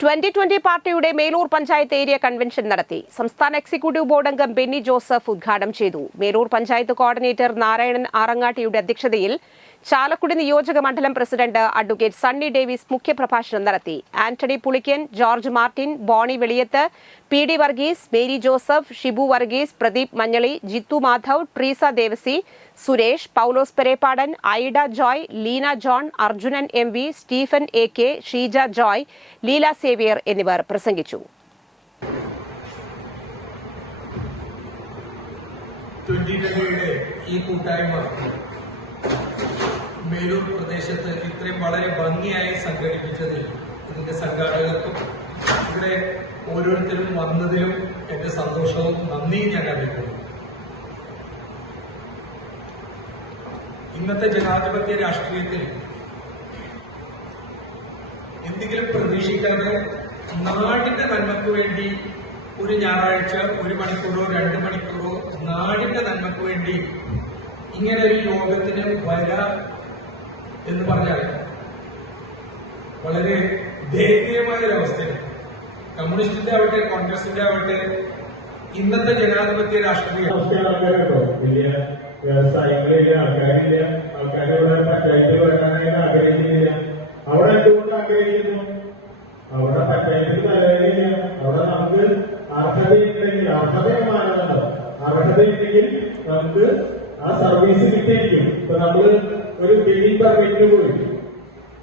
2020 പാർട്ടിയുടെ Melur panchayat area convention നടത്തി. സംസ്ഥാന എക്സിക്യൂട്ടീവ് ബോർഡ് അംഗം ബെന്നി ജോസഫ് ഉദ്ഘാടനം ചെയ്തു. മേലൂർ പഞ്ചായത്ത് കോർഡിനേറ്റർ നാരായണൻ ആറങ്ങാട്ടിയുടെ അധ്യക്ഷതയിൽ ചാലക്കുടി നിയോജക മണ്ഡലം പ്രസിഡന്റ് അഡ്വക്കേറ്റ് സണ്ണി ഡേവിസ് മുഖ്യപ്രഭാഷണം നടത്തി. Antony Pulickan, George Martin, Bony Veliyath, PD Varghese, Mary Joseph, Shibu Varghese, Pradeep Manjali, Jithu Madhav, Treesa Devasi, Suresh, Paulose Perepadan, Ida Joy, Leena John, Arjunan MV, Stephen AK, Sheeja Joy, Leela Xavier എന്നിവർ പ്രസംഗിച്ചു. ഈ കൂട്ടായ്മ മേലൂർ പ്രദേശത്ത് ഇത്രയും വളരെ ഭംഗിയായി സംഘടിപ്പിച്ചതിൽ ഇതിന്റെ സംഘാടകർക്കും ഇവിടെ ഓരോരുത്തരും വന്നതിലും എന്റെ സന്തോഷവും നന്ദിയും ഞാൻ അറിയിക്കുന്നു. ഇന്നത്തെ ജനാധിപത്യ രാഷ്ട്രീയത്തിൽ എന്തെങ്കിലും പ്രതീക്ഷിക്കാതെ നാടിന്റെ നന്മയ്ക്ക് വേണ്ടി ഒരു ഞായറാഴ്ച 1 മണിക്കൂറോ 2 മണിക്കൂറോ നാടിന്റെ നന്മയ്ക്ക് വേണ്ടി ഇങ്ങനെ ഒരു യോഗത്തിന് വരാം എന്ന് പറഞ്ഞാൽ വളരെ ദയനീയമായ ഒരവസ്ഥയാണ്. കമ്മ്യൂണിസ്റ്റിന്റെ ആവട്ടെ കോൺഗ്രസിന്റെ ആവട്ടെ ഇന്നത്തെ ജനാധിപത്യ രാഷ്ട്രീയ വലിയ വ്യവസായങ്ങളില്ല, ആൾക്കാരില്ല, ആൾക്കാരുടെ പഞ്ചായത്തിൽ വരാനായിട്ട് ആഗ്രഹിക്കുന്നില്ല. അവിടെ എന്തുകൊണ്ട് ആഗ്രഹിക്കുന്നു? അവിടെ പഞ്ചായത്തിൽ തലവേദനയില്ല. അവിടെ നമുക്ക് അർഹതയുണ്ടെങ്കിൽ അർഹതയുമാണല്ലോ, അർഹതയുണ്ടെങ്കിൽ നമുക്ക് ആ സർവീസ് കിട്ടിയിരിക്കും. ഇപ്പൊ നമ്മള് ഒരു ബിൽഡിംഗ് പെർമിറ്റിന് പോയി